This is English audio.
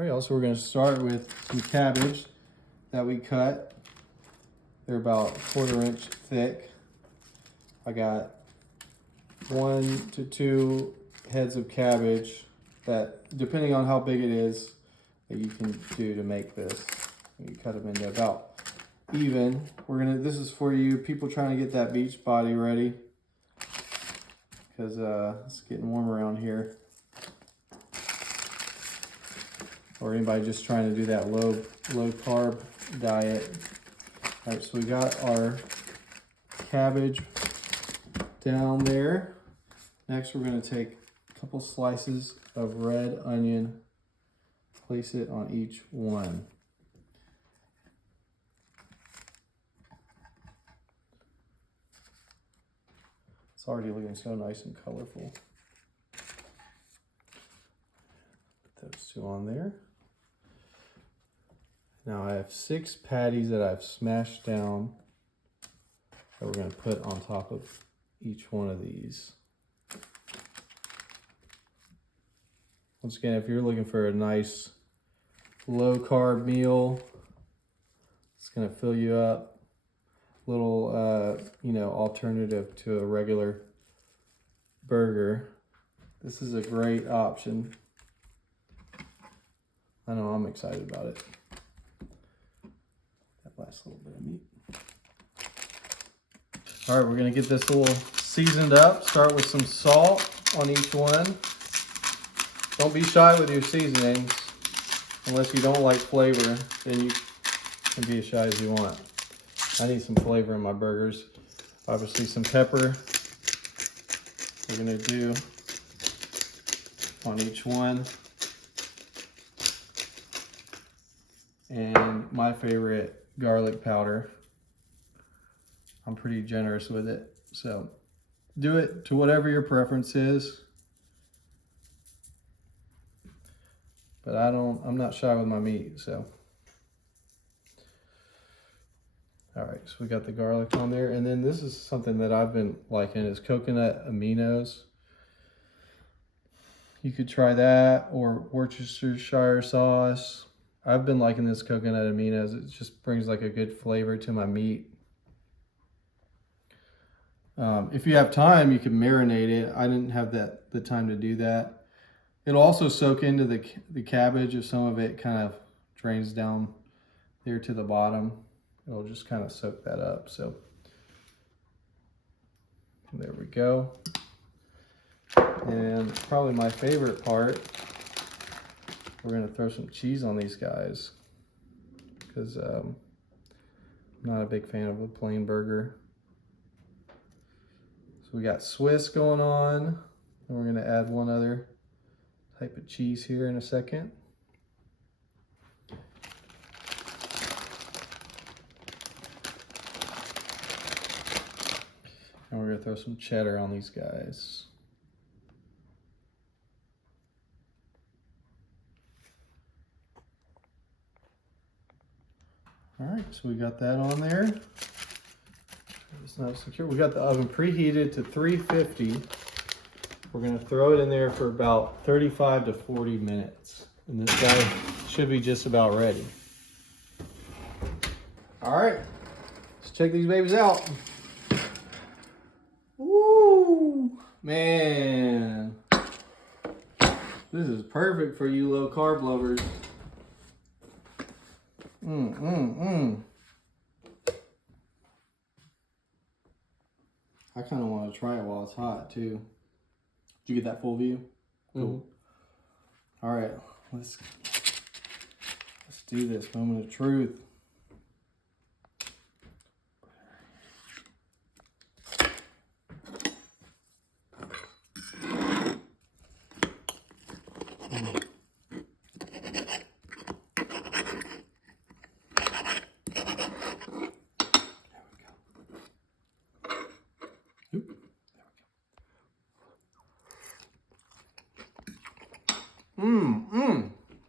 right, also we're going to start with some cabbage that we cut. They're about 1/4 inch thick. I got 1 to 2 heads of cabbage that, depending on how big it is, that you can do to make this. You cut them into about even. This is for you people trying to get that beach body ready, because it's getting warm around here. Or anybody just trying to do that low carb diet. All right, so we got our cabbage down there. Next, we're going to take a couple slices of red onion, place it on each one. It's already looking so nice and colorful. Put those two on there. Now I have 6 patties that I've smashed down that we're going to put on top of each one of these. Once again, if you're looking for a nice low carb meal, it's going to fill you up. Little, alternative to a regular burger. This is a great option. I know I'm excited about it. That last little bit of meat. All right, we're going to get this a little seasoned up. Start with some salt on each one. Don't be shy with your seasonings. Unless you don't like flavor, then you can be as shy as you want. I need some flavor in my burgers. Obviously some pepper. We're gonna do on each one. And my favorite, garlic powder. I'm pretty generous with it. So do it to whatever your preference is. But I'm not shy with my meat, so. All right, so we got the garlic on there. And then this is something that I've been liking, is coconut aminos. You could try that, or Worcestershire sauce. I've been liking this coconut aminos. It just brings like a good flavor to my meat. If you have time, you can marinate it. I didn't have the time to do that. It'll also soak into the cabbage if some of it kind of drains down there to the bottom. It'll just kind of soak that up. So there we go. And probably my favorite part, we're going to throw some cheese on these guys, because I'm not a big fan of a plain burger. So we got Swiss going on, and we're going to add one other type of cheese here in a second. And we're going to throw some cheddar on these guys. All right, so we got that on there. It's not secure. We got the oven preheated to 350. We're going to throw it in there for about 35 to 40 minutes. And this guy should be just about ready. All right, let's check these babies out. Woo, man. This is perfect for you low carb lovers. I kind of want to try it while it's hot too. Did you get that full view? Cool. All right, let's do this. Moment of truth.